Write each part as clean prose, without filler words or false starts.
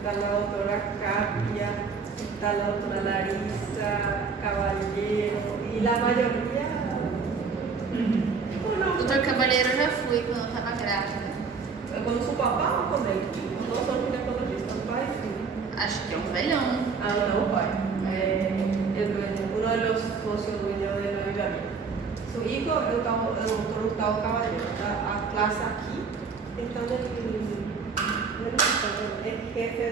está la doctora Capia, está la doctora Larisa Caballero y la mayoría. Doutor Caballero eu já fui quando eu estava grávida. Com o seu papá ou com ele? Nós somos ginecologistas, o pai e filho. Acho que é um velhão. Ah, no, o pai. Uno de los socios dueños de la Villaría. Su hijo, el doctor Gustavo Caballero, a clase aquí, está el jefe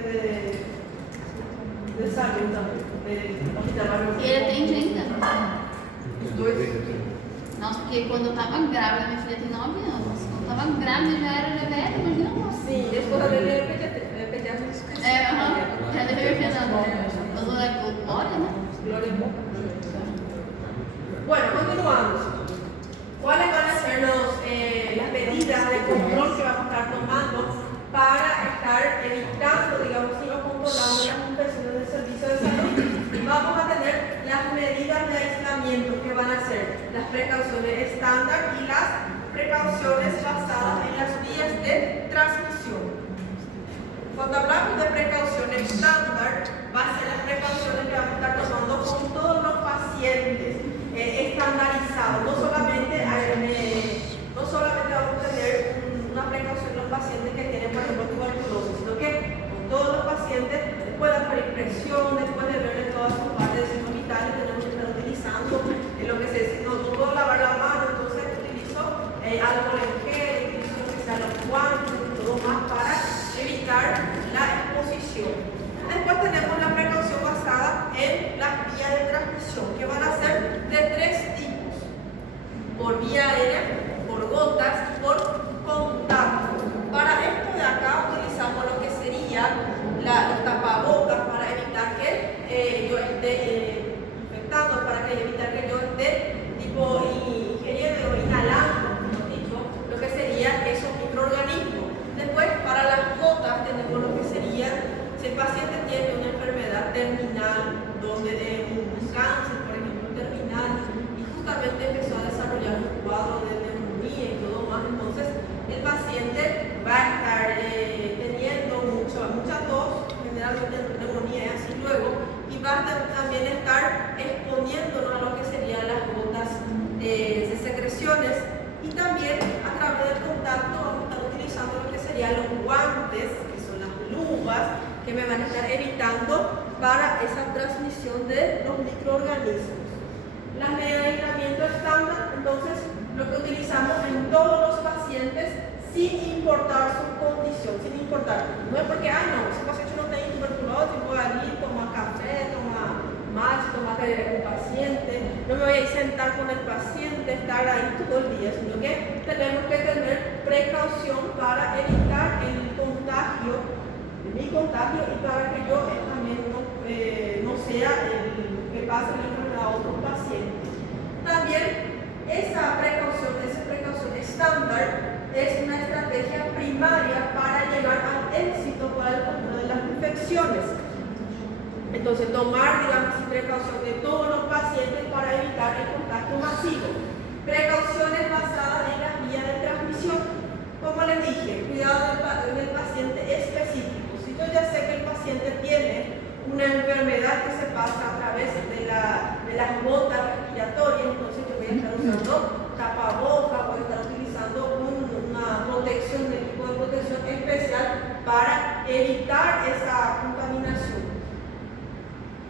de salud también, del hospital. E ele atende ainda? Os dois. Nossa, porque quando eu estava grávida, minha filha tem 9 anos. Quando eu estava grávida já era velha, imagina a moça. Sim, a esposa dele é pediatra. Já deve ver Fernando. Glória, né? Gloria. Bueno, continuamos. ¿Cuáles van a ser las medidas de control que vamos a estar tomando para estar evitando, digamos, y no controlando las infecciones del servicio de salud? Vamos a tener las medidas de aislamiento que van a ser las precauciones estándar y las precauciones basadas en las vías de transmisión. Cuando hablamos de precauciones estándar, va a ser las precauciones que vamos a estar tomando con todos los pacientes estandarizados. No solamente vamos a tener una precaución en los pacientes que tienen, por ejemplo, tuberculosis, sino que con todos los pacientes, después de hacer impresión, después de verle todas sus partes de signos vitales, tenemos que estar utilizando lo que se dice, no puedo lavar la mano, entonces utilizo alcohol en gel, utilizo lo que sea los guantes y todo más para evitar la exposición. Después tenemos la precaución basada en las vías de transmisión, que van a ser de 3 tipos: por vía aérea, por gotas y por contacto. Para esto de acá utilizamos lo que sería los tapabocas para evitar que yo esté infectando, para evitar que yo esté tipo ingiriendo o inhalando, mejor dicho, lo que sería esos microorganismos. Después, para las gotas tenemos lo que sería, si el paciente tiene una enfermedad terminal, donde un cáncer, por ejemplo, terminal, y justamente empezó a desarrollar un cuadro de neumonía y todo más, entonces el paciente va a estar teniendo mucha tos, generalmente neumonía es así luego, y va a también estar exponiéndonos a lo que serían las gotas de secreciones, y también a través del contacto vamos a estar utilizando lo que serían los guantes, que son las luvas, que me van a estar evitando para esa transmisión de los microorganismos. Las medidas de aislamiento estándar, entonces, lo que utilizamos en todos los pacientes sin importar su condición, sin importar. No es porque, no, ese paciente no tiene tuberculosis, voy a ir, toma café, toma mate, toma café con el paciente, no me voy a ir a sentar con el paciente, estar ahí todo el día, sino que tenemos que tener precaución para evitar el contagio, mi contagio, y para que yo también no sea el que pase la enfermedad a otros pacientes. También esa precaución estándar es una estrategia primaria para llegar al éxito para el control de las infecciones. Entonces, tomar, digamos, precaución de todos los pacientes para evitar el contacto masivo. Precauciones basadas en las vías de transmisión. Como les dije, cuidado del paciente específico. Si yo ya sé que el paciente tiene una enfermedad que se pasa a través de las gotas respiratorias, entonces yo voy a estar usando tapabocas, voy a estar utilizando una protección, un equipo de protección especial para evitar esa contaminación.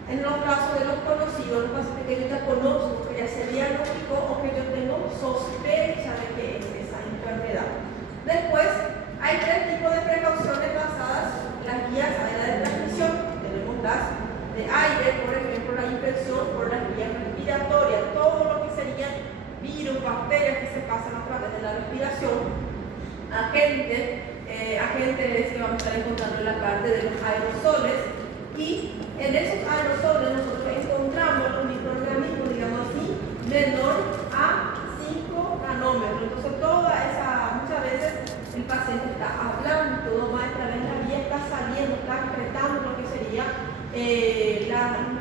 En los casos de los conocidos, los pacientes que yo ya conozco, que ya se diagnosticó o que yo tengo sospecha de que es esa enfermedad. Después, hay 3 tipos de precauciones basadas en las vías aéreas de transmisión. Tenemos las de aire, por ejemplo, la infección por las vías respiratorias, todo lo que serían virus, bacterias que se pasan a través de la respiración, agentes que vamos a estar encontrando en la parte de los aerosoles, y en esos aerosoles nosotros encontramos los microorganismos, digamos así, menor a 5 nanómetros. Entonces muchas veces el paciente está hablando, todo va a través de la vía, está saliendo, está excretando lo que sería el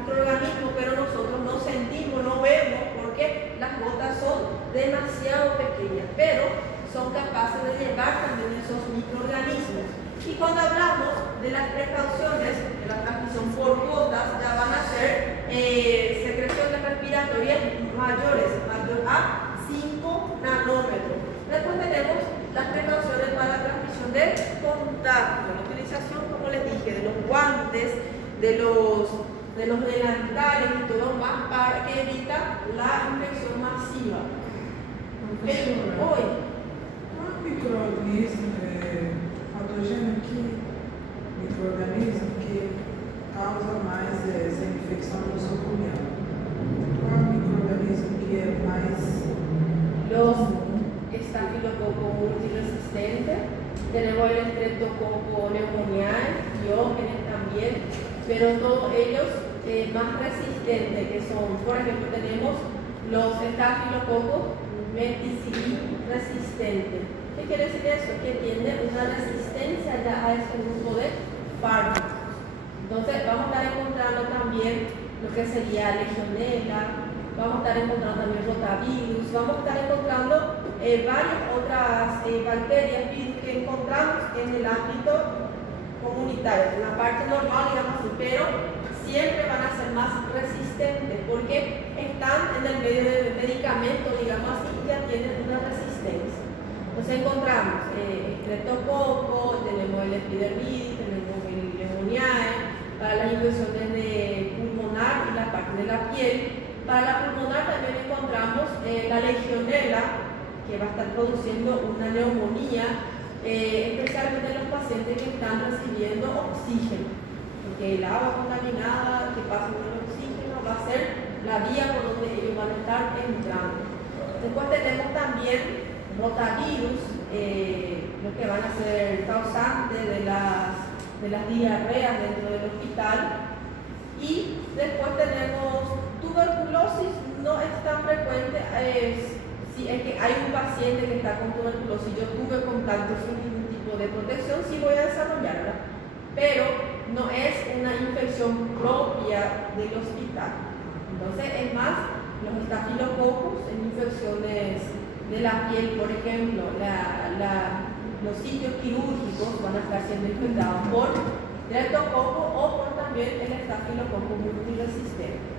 microorganismo, pero nosotros no sentimos, no vemos, porque las gotas son demasiado pequeñas, pero son capaces de llevar también esos microorganismos. Y cuando hablamos de las precauciones de la transmisión por gotas ya van a ser secreciones respiratorias mayores, mayor a 5 nanómetros. Después tenemos las precauciones para la transmisión de contacto, la utilización, como les dije, de los guantes, de los delantales y todo más para que evita la infección masiva. Hoy, Qual microorganismo patogênio microorganismo que causa mais essa infecção no seu pulmão? Qual microorganismo que é mais los estafilococos multiresistentes, tenemos el Streptococcus pneumoniae, Diógenes también, pero todos ellos más resistentes, que son, por ejemplo, tenemos los estafilococos meticilin resistentes. ¿Qué quiere decir eso? Que tiene una resistencia ya a ese grupo de fármacos. Entonces vamos a estar encontrando también lo que sería legionela, vamos a estar encontrando también rotavirus, vamos a estar encontrando varias otras bacterias, virus que encontramos en el ámbito comunitario, en la parte normal, digamos así, pero siempre van a ser más resistentes porque están en el medio de medicamentos, digamos así, y ya tienen una resistencia. Entonces encontramos Streptococcus, tenemos el epidermidis, tenemos el pneumoniae, para las infecciones de pulmonar y la parte de la piel. Para la pulmonar también encontramos la legionela, que va a estar produciendo una neumonía, especialmente en los pacientes que están recibiendo oxígeno, porque el agua contaminada que pasa con el oxígeno va a ser la vía por donde ellos van a estar entrando. Después tenemos también rotavirus, lo que van a ser causantes de las diarreas dentro del hospital. Y después tenemos tuberculosis, no es tan frecuente, si es que hay un paciente que está con tuberculosis, yo tuve contacto sin ningún tipo de protección, sí voy a desarrollarla, pero no es una infección propia del hospital. Entonces es más, los estafilococos en infecciones de la piel, por ejemplo, los sitios quirúrgicos van a estar siendo infectados por Streptococcus o por también el estafilococcus multiresistente.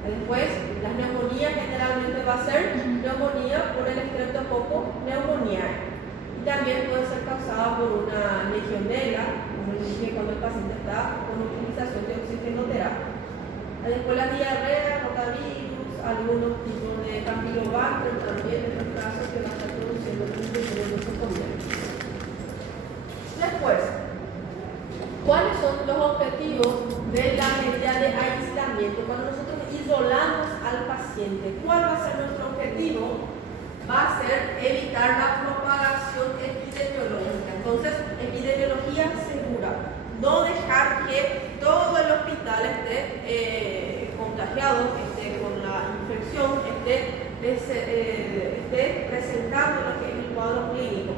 Después, las neumonías generalmente va a ser neumonía por el Streptococcus pneumoniae. Y también puede ser causada por una legionela, como les dije, cuando el paciente está con utilización de oxigenoterapia. Después la diarrea, rotavirus, algunos tipos de campylobacter también en los casos que va a estar produciendo infecciones nosocomiales. Después, ¿cuáles son los objetivos de la medida de aislamiento? Cuando nosotros isolamos al paciente, ¿cuál va a ser nuestro objetivo? Va a ser evitar la propagación epidemiológica. Entonces, epidemiología segura. No dejar que todo el hospital esté contagiado, esté con la infección, esté presentando lo que es el cuadro clínico.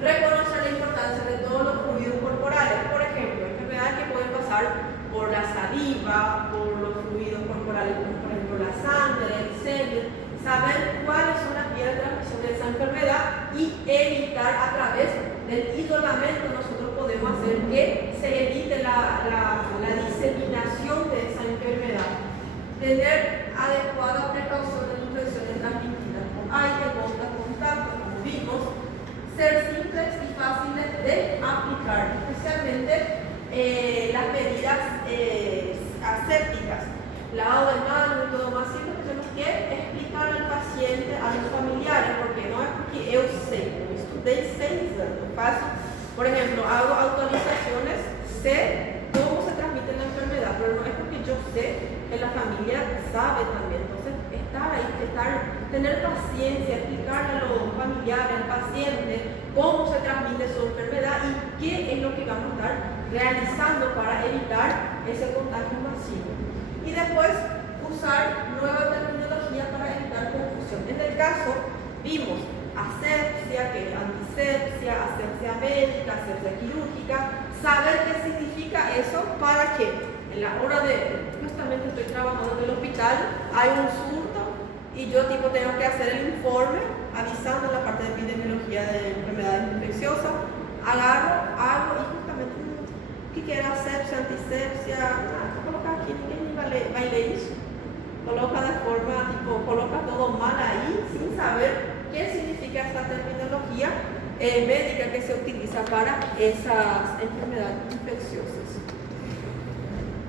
Reconocer la importancia de todos los fluidos corporales. Por ejemplo, enfermedades que pueden pasar por la saliva, por los fluidos corporales, como por ejemplo la sangre, el semen. Saber cuáles son las vías de transmisión de esa enfermedad y evitar a través del isolamiento nosotros podemos hacer que se evite la diseminación de esa enfermedad. Tener adecuada precaución en infecciones transmitidas por aire, gotas, contacto, como vimos. Ser simples y fáciles de aplicar, especialmente las medidas asépticas, lavado de manos y todo más simple. Tenemos que explicar al paciente, a los familiares, porque no es porque yo estudei 6 anos, faço, por ejemplo, hago autorizaciones, sé cómo se transmite la enfermedad, pero no es porque yo sé que la familia sabe también. Entonces, estar ahí, tener paciencia, explicarle a los familiares, al paciente, cómo se transmite su enfermedad y qué es lo que vamos a estar realizando para evitar ese contagio masivo. Y después, usar nueva terminología para evitar confusión. En el caso, vimos asepsia, que es antisepsia, asepsia médica, asepsia quirúrgica, saber qué significa eso para que en la hora de, justamente estoy trabajando en el hospital, hay un surto y yo tengo que hacer el informe avisando la parte de epidemiología de enfermedades infecciosas, agarro, hago y justamente, que era asepsia, antisepsia, coloca aquí, ninguém vai ler isso. Coloca de forma, tipo, coloca todo mal ahí, sin saber qué significa esta terminología médica que se utiliza para esas enfermedades infecciosas.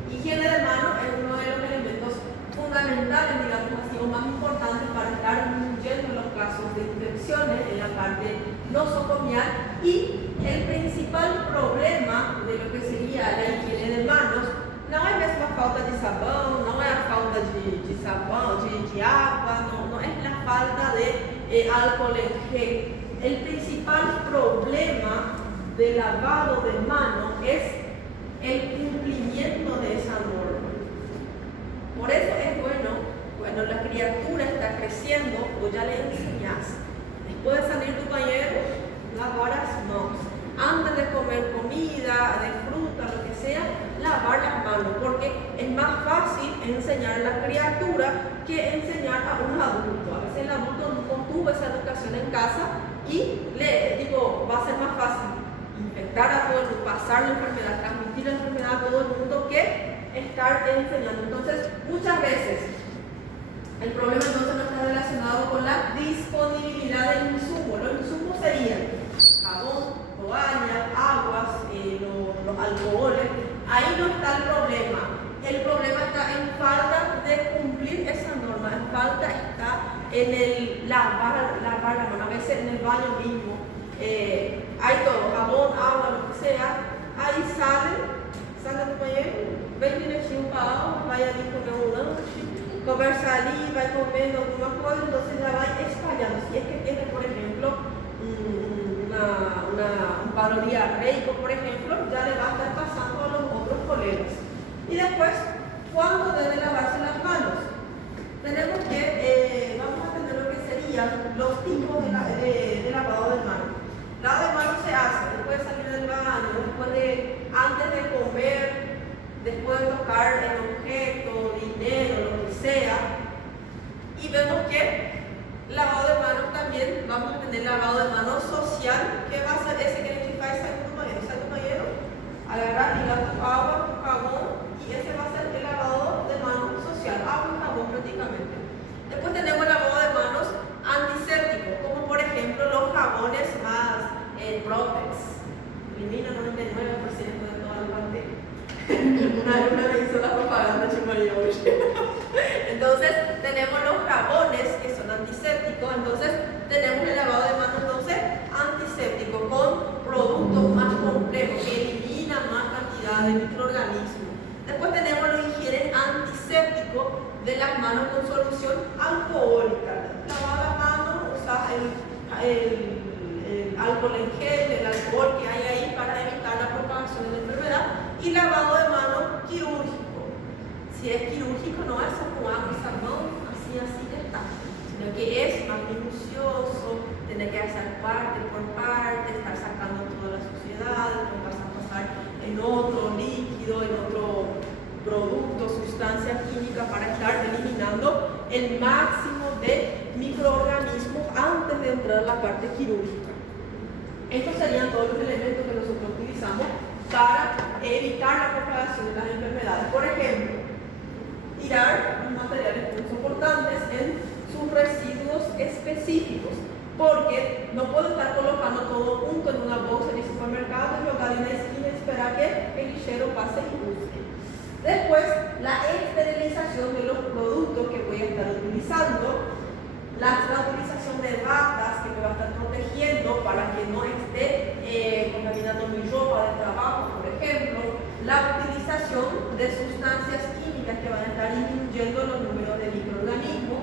Higiene de mano es uno de los elementos fundamentales, digamos así, o más importantes para estar disminuyendo los casos de infecciones en la parte nosocomial, y el principal problema de lo que sería la higiene de manos não é mesmo a falta de sabão, não é a falta de sabão, de água, não é a falta de álcool en gel. El principal problema del lavado de manos es el cumplimiento de esa norma. Por eso es bueno, cuando la criatura está creciendo, o ya le enseñas, después de salir del bañero, lavar las manos. Antes de comer comida, de fruta, lo que sea, lavar las manos, porque es más fácil enseñar a la criatura que enseñar a un adulto. A veces el adulto no tuvo esa educación en casa y va a ser más fácil infectar a todo el mundo, pasar la enfermedad, transmitir la enfermedad a todo el mundo que estar enseñando. Entonces, muchas veces el problema entonces no está relacionado con la disponibilidad del insumo. Los insumos serían jabón, toallas, aguas, los alcoholes. Ahí no está el problema. El problema está en falta de cumplir esa norma. En falta está en el lavar la mano. A veces en el baño mismo hay todo, jabón, agua, lo que sea. Aí sale do banheiro, vem direitinho para a aula, vai ali comer um lanche, conversa ali, vai comendo alguma coisa, então você já vai espalhando. Si es que tiene, por ejemplo, un paro diarreico, por ejemplo, ya le va a estar pasando a los otros colegas. Y después, ¿cuándo debe lavarse las manos? Tenemos que, vamos a tener lo que serían los tipos de lavado de manos. Lavado de manos se hace después de salir del baño, antes de comer, después de tocar el objeto, dinero, lo que sea. Y vemos que lavado de manos también, vamos a tener lavado de manos social, que va a ser ese que le faz salir del banheiro, agarrar, ligar tu agua, tu jabón, y ese va a ser el lavado de manos social, agua y jabón prácticamente. Después tenemos el lavado de manos antiséptico, como por ejemplo los jabones más Protex, elimina 99% de todas las bacterias. Una alumna me hizo la propaganda Chimaría hoy. Entonces tenemos los jabones que son antisépticos. Entonces tenemos el lavado de manos antiséptico con productos más complejos que eliminan más cantidad de microorganismos. Después tenemos la higiene antiséptico de las manos con solución alcohólica. Lavar las manos, usar el alcohol en gel, el alcohol que hay ahí para evitar la propagación de la enfermedad. Y lavado de manos quirúrgico. Si es quirúrgico, no es con agua y sabón, así ya está, sino que es más minucioso, tener que hacer parte por parte, estar sacando toda la suciedad, después vas a pasar en otro líquido, en otro producto, sustancia química, para estar eliminando el máximo de microorganismos antes de entrar a la parte quirúrgica. Estos serían todos los elementos que nosotros utilizamos para evitar la propagación de las enfermedades. Por ejemplo, tirar los materiales muy soportantes en sus residuos específicos, porque no puedo estar colocando todo junto en una bolsa de supermercado y jogar en la esquina y esperar que el lixero pase y busque. Después, la esterilización de los productos que voy a estar utilizando, la utilización de batas que me va a estar protegiendo para que no esté contaminando mi ropa de trabajo, por ejemplo, la utilización de sustancias químicas que van a estar disminuyendo los números de microorganismos,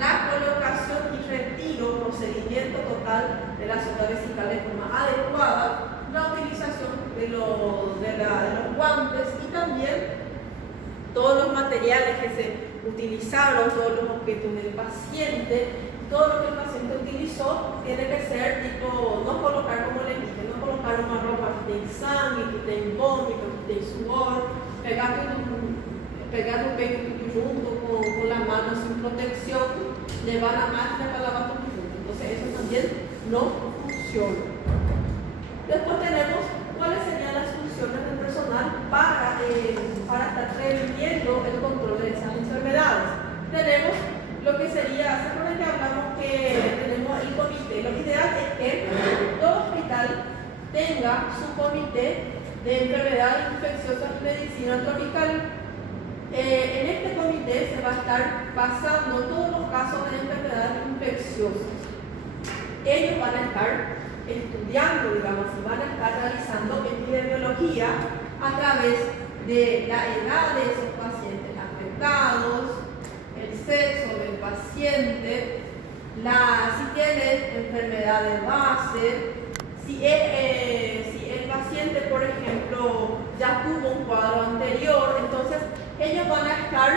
la colocación y retiro, procedimiento total de la sonda vesical de forma adecuada, la utilización de los guantes y también todos los materiales que se utilizaron, todos los objetos del paciente, todo lo que el paciente utilizó tiene que ser tipo, no colocar como le dije, no colocar una ropa que tiene sangre, que tiene vómito, que tiene sudor, pegar tu peito junto con las manos sin protección, llevar la máquina para lavar todo junto. Entonces eso también no funciona. Después tenemos cuáles serían las funciones del personal infecciosas y medicina tropical. En este comité se va a estar pasando todos los casos de enfermedades infecciosas. Ellos van a estar estudiando, digamos, y van a estar realizando epidemiología a través de la edad de esos pacientes afectados, el sexo del paciente, si tienen enfermedad de base, si el paciente, por ejemplo, ya tuvo un cuadro anterior, entonces ellos van a estar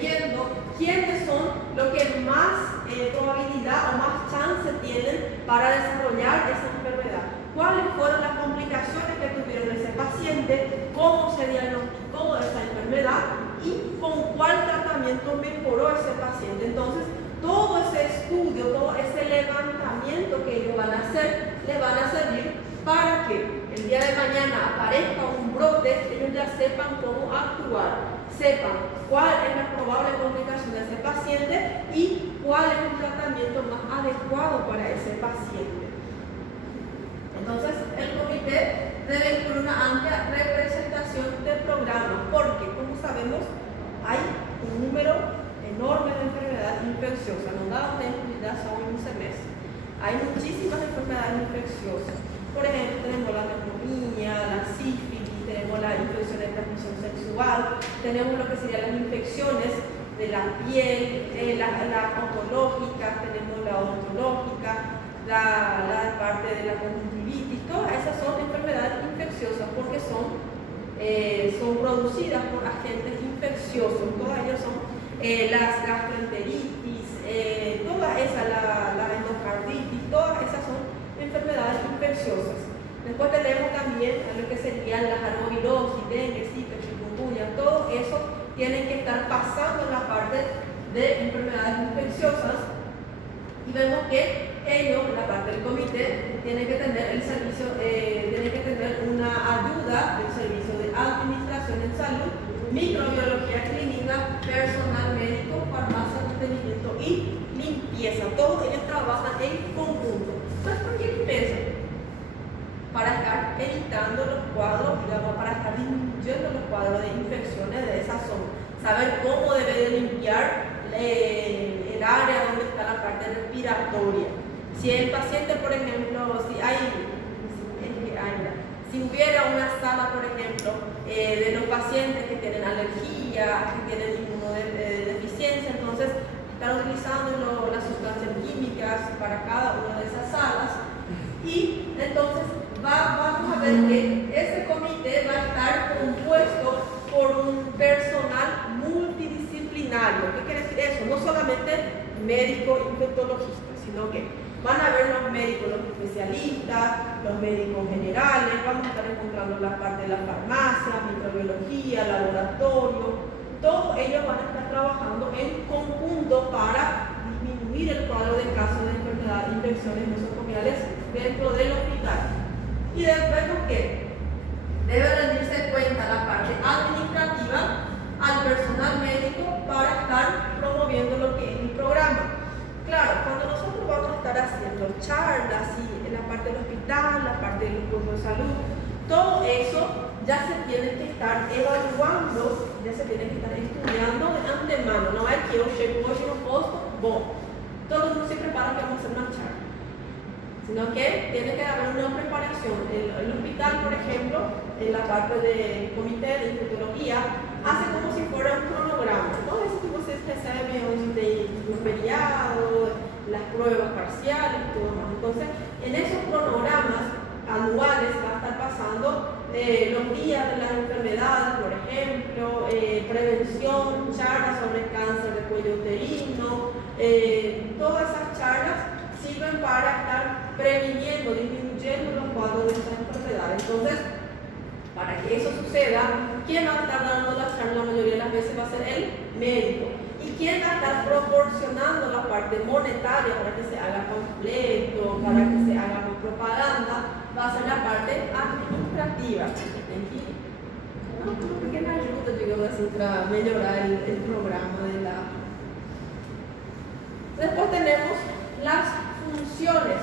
viendo quiénes son los que más probabilidad o más chance tienen para desarrollar esa enfermedad. ¿Cuáles fueron las complicaciones que tuvieron ese paciente? ¿Cómo se diagnosticó esa enfermedad? ¿Y con cuál tratamiento mejoró ese paciente? Entonces, todo ese estudio, todo ese levantamiento que ellos van a hacer, les van a servir para que el día de mañana aparezca un brote, ellos ya sepan cómo actuar, sepan cuál es la probable complicación de ese paciente y cuál es el tratamiento más adecuado para ese paciente. Entonces, el comité debe incluir una amplia representación de programas, porque, como sabemos, hay un número enorme de enfermedades infecciosas, no da una incluida solo en un semestre. Hay muchísimas enfermedades infecciosas. Por ejemplo, tenemos la neumonía, la sífilis, tenemos la infección de transmisión sexual, tenemos lo que serían las infecciones de la piel, las oncológicas, tenemos la odontológica, la parte de la conjuntivitis. Todas esas son enfermedades infecciosas porque son producidas por agentes infecciosos. Todas ellas son las gastroenteritis, todas esas, la endocarditis, todas esas son enfermedades infecciosas. Después tenemos también lo que serían las arbovirosis, dengue, zika, chikungunya, todo eso tienen que estar pasando en la parte de enfermedades infecciosas. Y vemos que ellos, la parte del comité, tienen que tener el servicio, tienen que tener una ayuda del servicio de administración en salud, microbiología clínica, personal médico, farmacia, mantenimiento y limpieza. Todos ellos trabajan en conjunto. ¿Pues por qué limpieza? Para estar evitando los cuadros, digamos, para estar disminuyendo los cuadros de infecciones de esa zona. Saber cómo debe de limpiar el área donde está la parte respiratoria. Si el paciente, por ejemplo, si hubiera una sala, por ejemplo, de los pacientes que tienen alergia, que tienen inmunodeficiencia, entonces están utilizando las sustancias químicas para cada una de esas salas. Y entonces vamos a ver que ese comité va a estar compuesto por un personal multidisciplinario. ¿Qué quiere decir eso? No solamente médicos infectologistas, sino que van a ver los médicos, los especialistas, los médicos generales, vamos a estar encontrando la parte de la farmacia, microbiología, laboratorio. Todos ellos van a estar trabajando en conjunto para disminuir el cuadro de casos de enfermedades e infecciones nosocomiales dentro del hospital. Y después vemos que debe rendirse cuenta la parte administrativa al personal médico para estar promoviendo lo que es el programa. Claro, cuando nosotros vamos a estar haciendo charlas y en la parte del hospital, la parte del grupo de salud, todo eso ya se tiene que estar evaluando, ya se tiene que estar estudiando de antemano. No hay que hoy todo el mundo se prepara que vamos a hacer una charla, sino que tiene que haber una preparación. El hospital, por ejemplo, en la parte del comité de infectología, hace como si fuera un cronograma, ¿no? Ese tipo de exámenes de feriado, las pruebas parciales, todo más. Entonces, en esos cronogramas anuales va a estar pasando los días de las enfermedades, por ejemplo, prevención, charlas sobre cáncer de cuello uterino, todas esas charlas sirven para estar previniendo, disminuyendo los cuadros de estas enfermedades. Entonces, para que eso suceda, ¿quién va a estar dando la charla? La mayoría de las veces va a ser el médico. ¿Y quién va a estar proporcionando la parte monetaria para que se haga completo, para que se haga más propaganda? Va a ser la parte administrativa. Una pequeña ayuda, digamos así, para mejorar el programa de la... Después tenemos las funciones.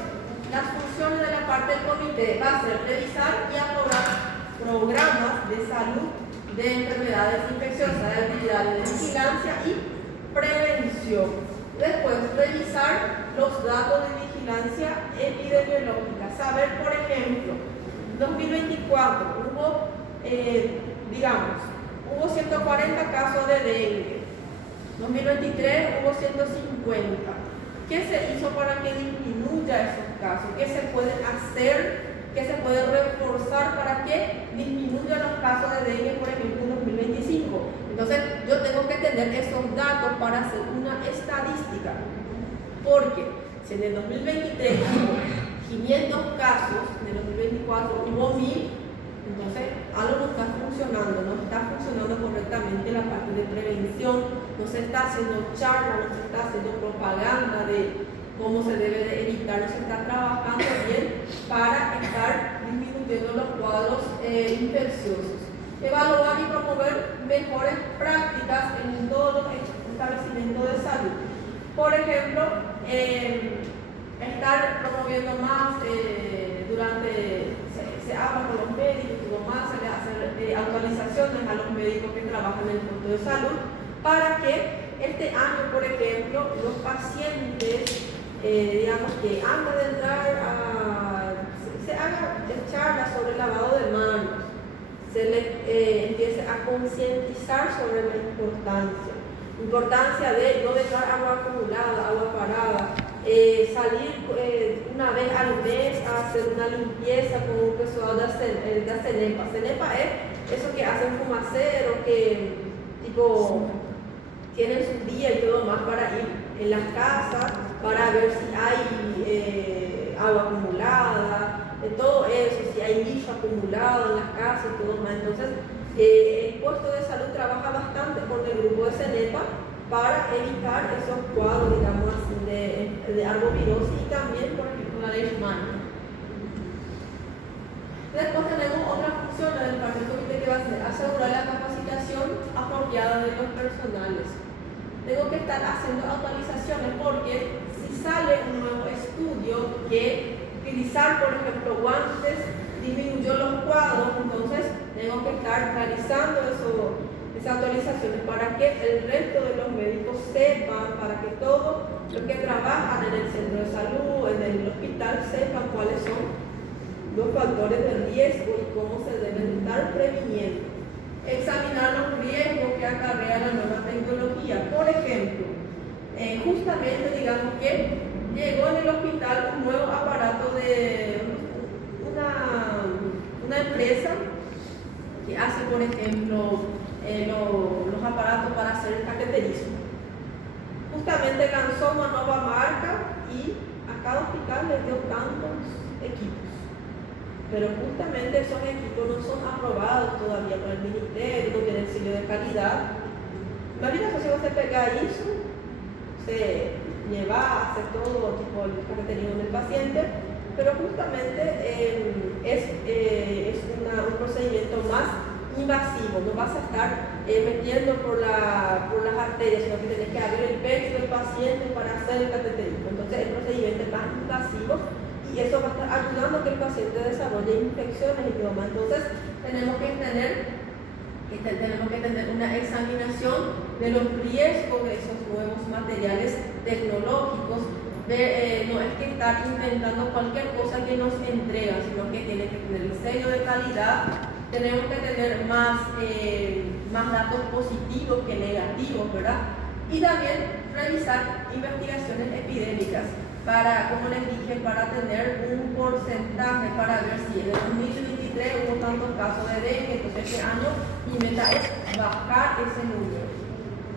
Las funciones de la parte del comité va a ser revisar y aprobar programas de salud de enfermedades infecciosas, de actividades de vigilancia y prevención. Después, revisar los datos de vigilancia epidemiológica. Saber, por ejemplo, 2024 hubo, hubo 140 casos de dengue. 2023 hubo 150. ¿Qué se hizo para que disminuya esos casos? ¿Qué se puede hacer? ¿Qué se puede reforzar para que disminuya los casos de dengue, por ejemplo, en 2025? Entonces, yo tengo que tener esos datos para hacer una estadística. Porque si en el 2023 hubo 500 casos, en el 2024 hubo 1000, entonces algo no está funcionando, no está funcionando correctamente la parte de prevención, no se está haciendo charla, no se está haciendo propaganda de cómo se debe de evitar, no se está trabajando bien para estar disminuyendo los cuadros infecciosos. Evaluar y promover mejores prácticas en todos los establecimientos de salud. Por ejemplo, estar promoviendo más se habla con los médicos, más se le hacen actualizaciones a los médicos que trabajan en el punto de salud para que este año, por ejemplo, los pacientes, que antes de entrar se haga charlas sobre el lavado de manos, se les empiece a concientizar sobre la importancia de no dejar agua acumulada, agua parada, salir una vez al mes a hacer una limpieza con un pessoal de CENEPA. CENEPA es eso que hacen fumaceros, que tienen su día y todo más para ir en las casas, para ver si hay agua acumulada, todo eso, si hay lixo acumulado en las casas y todo más. Entonces, el puesto de salud trabaja bastante con el grupo de CENEPA para evitar esos cuadros, así, de arbovirosis y también, por ejemplo, la leishmania. Después tenemos otras funciones del parte del comité que va a ser asegurar la capacitación apropiada de los personales. Tengo que estar haciendo actualizaciones porque si sale un nuevo estudio que utilizar, por ejemplo, guantes disminuyó los cuadros, entonces tengo que estar realizando esas actualizaciones para que el resto de los médicos sepan, para que todos los que trabajan en el centro de salud, en el hospital, sepan cuáles son los factores de riesgo y cómo se deben estar previniendo. Examinar los riesgos que acarrea la nueva tecnología. Por ejemplo, justamente digamos que llegó en el hospital un nuevo aparato de una empresa que hace, por ejemplo, los aparatos para hacer el cateterismo. Justamente lanzó una nueva marca y a cada hospital les dio tantos equipos. Pero justamente esos equipos no son aprobados todavía por el ministerio, no tienen sello de calidad. Imagínate si se pega eso, se lleva, hace todo tipo de cateterismo del paciente, pero justamente es un procedimiento más invasivo, no vas a estar metiendo por las arterias, sino que tienes que abrir el pecho del paciente para hacer el cateterismo. Entonces el procedimiento es más invasivo y eso va a estar ayudando a que el paciente desarrolle infecciones y demás. Entonces tenemos que tener una examinación de los riesgos de esos nuevos materiales tecnológicos. No es que estar inventando cualquier cosa que nos entregan, sino que tiene que tener el sello de calidad. Tenemos que tener más datos positivos que negativos, ¿verdad? Y también revisar investigaciones epidémicas como les dije, para tener un porcentaje, para ver si en el 2023 hubo tantos casos de dengue, entonces este año mi meta es bajar ese número.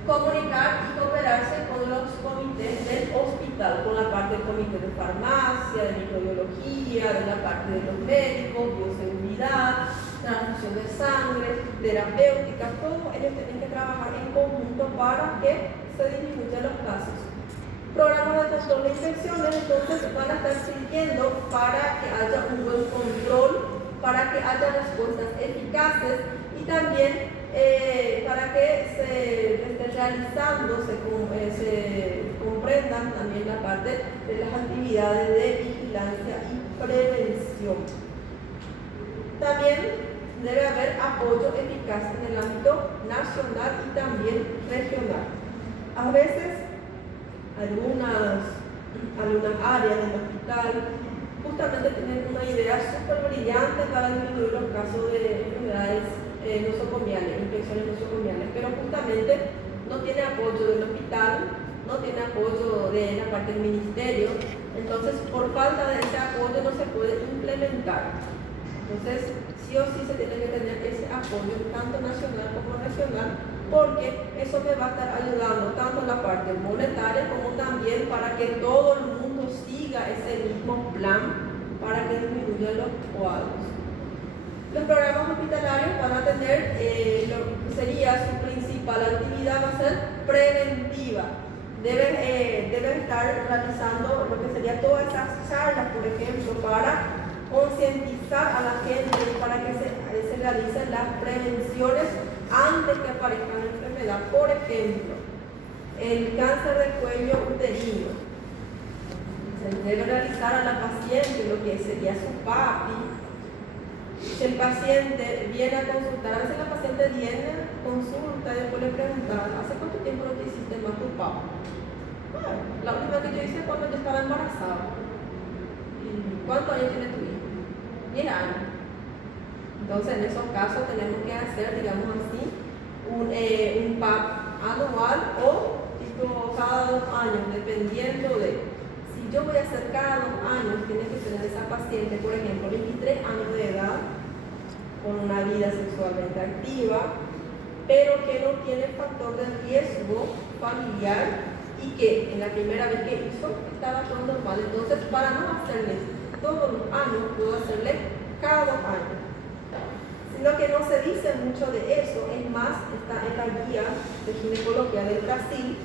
Comunicar y cooperarse con los comités del hospital, con la parte del comité de farmacia, de microbiología, de la parte de los médicos, bioseguridad, transfusión de sangre, terapéutica, todos ellos tienen que trabajar en conjunto para que se disminuyan los casos. Programas de control de infecciones, entonces van a estar sirviendo para que haya un buen control, para que haya respuestas eficaces y también para que se esté realizando, se comprendan también la parte de las actividades de vigilancia y prevención. También debe haber apoyo eficaz en el ámbito nacional y también regional. A veces, algunas áreas del hospital justamente tienen una idea súper brillante para disminuir los casos de enfermedades nosocomiales, infecciones nosocomiales, pero justamente no tiene apoyo del hospital, no tiene apoyo de la parte del ministerio, entonces por falta de ese apoyo no se puede implementar. Entonces, sí o sí se tiene que tener ese apoyo tanto nacional como regional, porque eso me va a estar ayudando tanto en la parte monetaria como también para que todo el mundo siga ese mismo plan para que disminuyan los cuadros. Los programas hospitalarios van a tener lo que sería su principal actividad, va a ser preventiva. Deben estar realizando lo que sería todas esas charlas, por ejemplo, para concientizar a la gente para que se realicen las prevenciones antes que aparezca la enfermedad. Por ejemplo, el cáncer de cuello uterino. Se debe realizar a la paciente lo que sería su PAPI. Si el paciente viene a consultar, a veces la paciente viene, consulta y después le preguntan, ¿hace cuánto tiempo no te hiciste más tu PAPI? Bueno, la última que yo hice cuando yo estaba embarazada. ¿Cuántos años tiene tu hijo? 10 años. Entonces, en esos casos tenemos que hacer, digamos así, un PAP anual o tipo cada 2 años, dependiendo de. Si yo voy a hacer cada 2 años, tiene que tener esa paciente, por ejemplo, 23 años de edad, con una vida sexualmente activa, pero que no tiene factor de riesgo familiar y que en la primera vez que hizo estaba todo normal. Entonces, para no hacerle todos los años, puedo hacerle cada 2 años. Sino que no se dice mucho de eso, es más, está en la guía de ginecología del Brasil,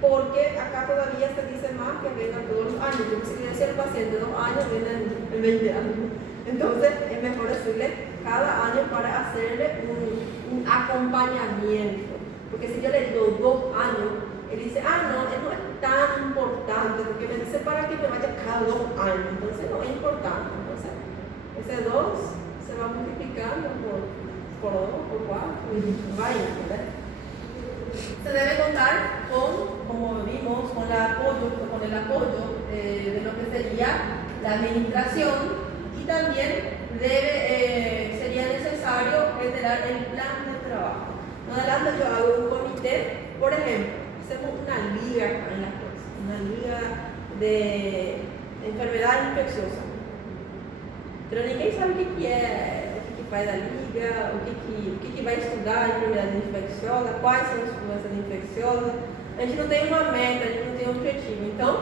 porque acá todavía se dice más que vengan todos los años. Yo si le decía al paciente 2 años, vienen en 20 años. Entonces, es mejor decirle cada año para hacerle un acompañamiento. Porque si yo le digo 2 años, él dice, no es tan importante, porque me dice para que me vaya cada 2 años, entonces no es importante. Entonces, ese 2 se va multiplicando por 2, por 4, y va a ir, ¿verdad? Se debe contar como vimos, con el apoyo de lo que sería la administración, y también sería necesario generar el plan de trabajo. Más adelante yo hago un comité, por ejemplo, hacemos una liga en las cosas, una liga de enfermedad infecciosa. Pero ninguém sabe o que faz a liga, o que vai estudar a enfermidade infecciosa, quais são as doenças infecciosas. A gente não tem uma meta, a gente não tem um objetivo. Então,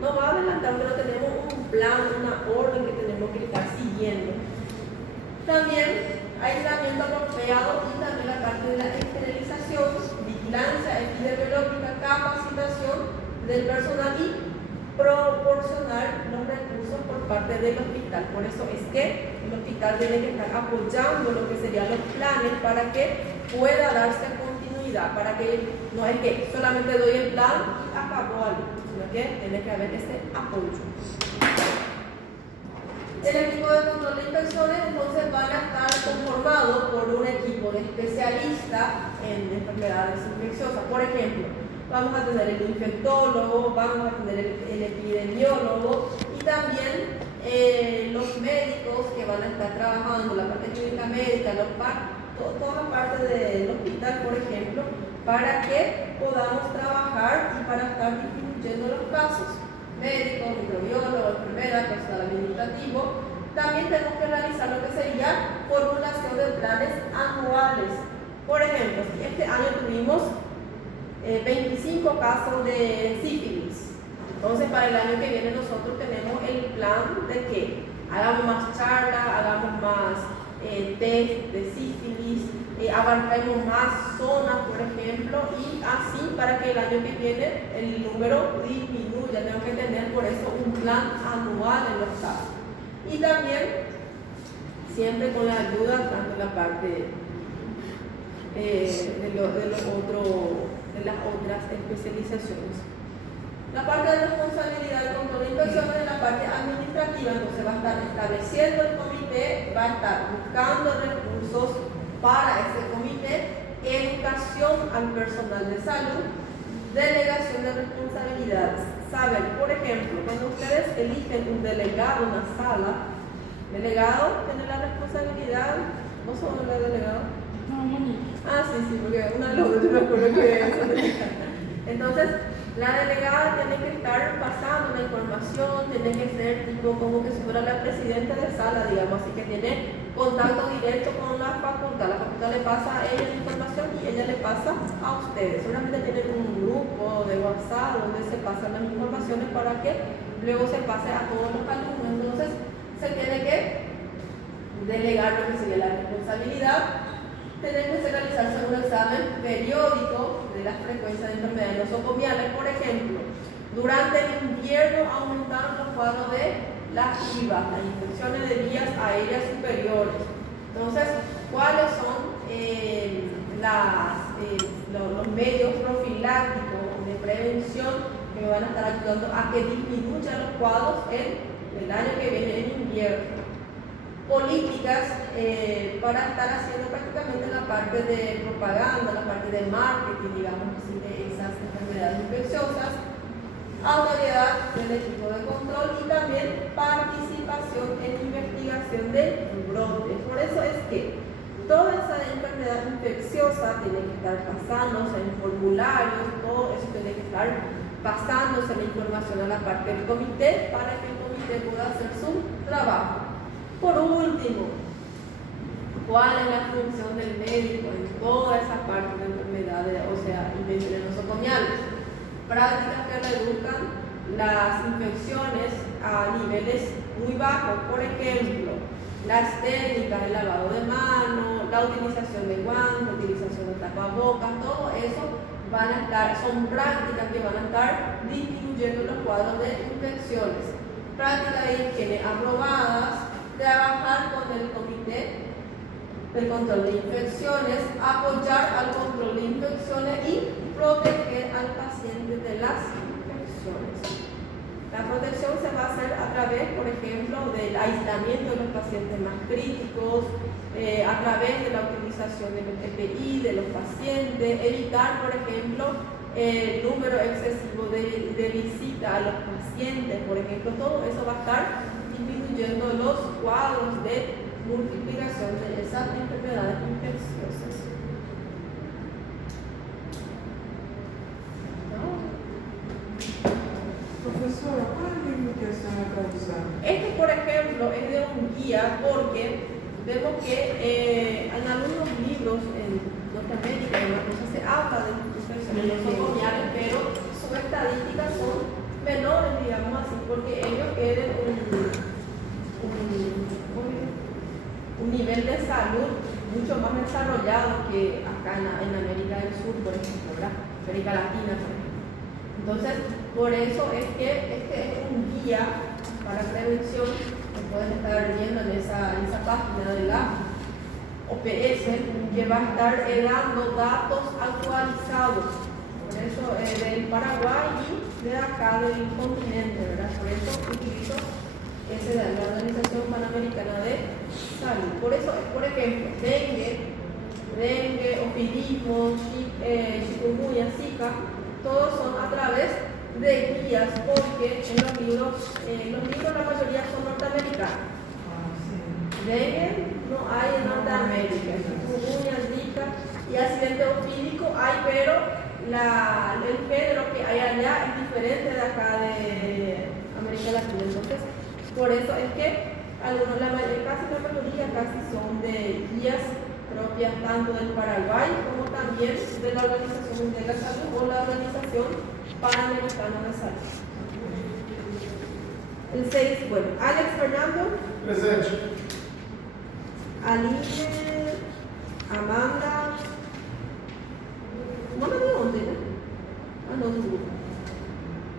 no va a adelantar, pero tenemos un plan, una orden que tenemos que estar siguiendo. También aislamiento apropiado y también la parte de la esterilización, vigilancia epidemiológica, capacitación del personal y proporcionar los recursos por parte del hospital. Por eso es que el hospital debe que estar apoyando lo que serían los planes para que pueda darse continuidad, para que no es que solamente doy el plan y acabó algo, sino que tiene que haber ese apoyo. El equipo de control de infecciones entonces van a estar conformados por un equipo de especialistas en enfermedades infecciosas. Por ejemplo, vamos a tener el infectólogo, vamos a tener el epidemiólogo y también los médicos que van a estar trabajando, la parte clínica médica, toda la parte del hospital, por ejemplo, para que podamos trabajar y para estar disminuyendo los casos. Médicos, microbiólogos, enfermeras, personal administrativo. También tenemos que realizar lo que sería formulación de planes anuales. Por ejemplo, si este año tuvimos 25 casos de sífilis, entonces para el año que viene nosotros tenemos el plan de que hagamos más charlas, hagamos más test de sífilis, abarcamos más zonas, por ejemplo, y así para que el año que viene el número disminuya. Tenemos que tener por eso un plan anual en los casos. Y también, siempre con la ayuda, tanto en la parte de las otras especializaciones. La parte de responsabilidad y control de infecciones es la parte administrativa, entonces va a estar estableciendo el comité comité va a estar buscando recursos para ese comité, educación al personal de salud, delegación de responsabilidades. Saber, por ejemplo, cuando ustedes eligen un delegado en una sala, delegado tiene la responsabilidad, ¿no son los delegados? Ah, sí, porque una alumna yo me acuerdo que entonces, la delegada tiene que estar pasando la información, tiene que ser tipo como que si fuera la presidenta de sala, digamos, así que tiene contacto directo con la facultad le pasa a ella la información y ella le pasa a ustedes. Solamente tienen un grupo de WhatsApp donde se pasan las informaciones para que luego se pase a todos los alumnos. Entonces, se tiene que delegar lo que sería la responsabilidad. Tiene que realizarse un examen periódico de las frecuencias de enfermedades nosocomiales. Por ejemplo, durante el invierno aumentaron los cuadros de las IVA, las infecciones de vías aéreas superiores. Entonces, ¿cuáles son los medios profilácticos de prevención que me van a estar ayudando a que disminuyan los cuadros en el año que viene en invierno? Políticas para estar haciendo prácticamente la parte de propaganda, la parte de marketing, digamos así, de esas enfermedades infecciosas, autoridad del equipo de control y también participación en investigación de brotes. Por eso es que toda esa enfermedad infecciosa tiene que estar pasándose en formularios, todo eso tiene que estar pasándose la información a la parte del comité para que el comité pueda hacer su trabajo. Por último, ¿cuál es la función del médico en toda esa parte de enfermedades, o sea, infecciones nosocomiales? Prácticas que reduzcan las infecciones a niveles muy bajos, por ejemplo, las técnicas de lavado de manos, la utilización de guantes, la utilización de tapabocas, todo eso son prácticas que van a estar disminuyendo los cuadros de infecciones. Prácticas de higiene aprobadas, trabajar con el comité del control de infecciones, apoyar al control de infecciones y proteger al paciente de las infecciones. La protección se va a hacer a través, por ejemplo, del aislamiento de los pacientes más críticos, a través de la utilización del EPI de los pacientes, evitar, por ejemplo, el número excesivo de visita a los pacientes, por ejemplo, todo eso va a estar disminuyendo los cuadros de multiplicación de esas enfermedades infecciosas. Professora, qual é o livro que a senhora está usando? Este, por ejemplo, es de un guía porque vemos que en algunos libros en Norteamérica y en la cosa se habla de infecciones nosocomiales, pero sus estadísticas son menores, digamos así, porque ellos quieren un nivel de salud mucho más desarrollado que acá en América del Sur, por ejemplo, ¿verdad? América Latina, por ejemplo. Entonces, por eso es que este es un guía para prevención que pueden estar viendo en esa página de la OPS, que va a estar dando datos actualizados. Por eso del Paraguay y de acá del continente, ¿verdad? Por eso utilizo ese de la Organización Panamericana de Salud. Por eso, por ejemplo, dengue, opilismo, chikungunya, Zika, todos son a través de guías, porque en los libros la mayoría son norteamericanos. Dengue no hay en Norteamérica, chikungunya, Zika y accidente opílico hay, pero el género que hay allá es diferente de acá de América Latina. Entonces, por eso es que casi la mayoría son de guías propias tanto del Paraguay como también de la Organización Mundial de la Salud o la Organización Panamericana de Salud. El 6, bueno, Alex Fernando. Presente. Aline, Amanda. Manda de ontem, né? Ah, não, do grupo.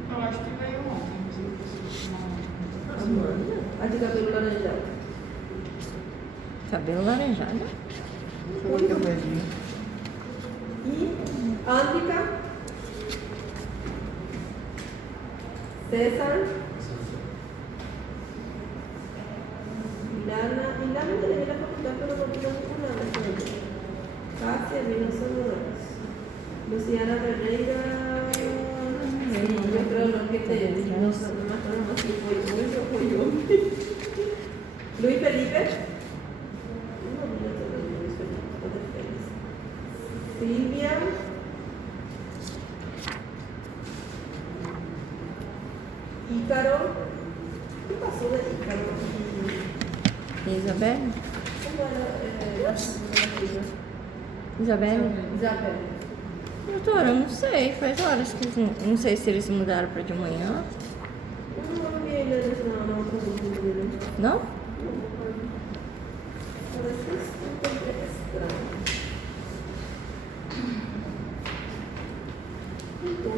Eu acho que veio ontem, mas eu preciso A de cabelo laranjado. Cabelo laranjado? Foi que eu perdi. E Ântica, César, Lana e finalmente de la facultad, pero no tiene ninguna razón. Cássia Vila Sonoras. Luciana Ferreira. Sí, yo creo lo que te no me acuerdo más si fue yo o fue yo. Luis Felipe. No, no te lo digo, Luis Felipe, no te esperes. Silvia. Ícaro. ¿Qué pasó de Ícaro? Isabel? ¿Cómo era la segunda prima? Isabel? Isabel. Doutora, eu não sei. Faz horas que não sei se eles se mudaram para de manhã. Eu não vi ainda nesse não consigo. Não? Parece que é estranho. Então,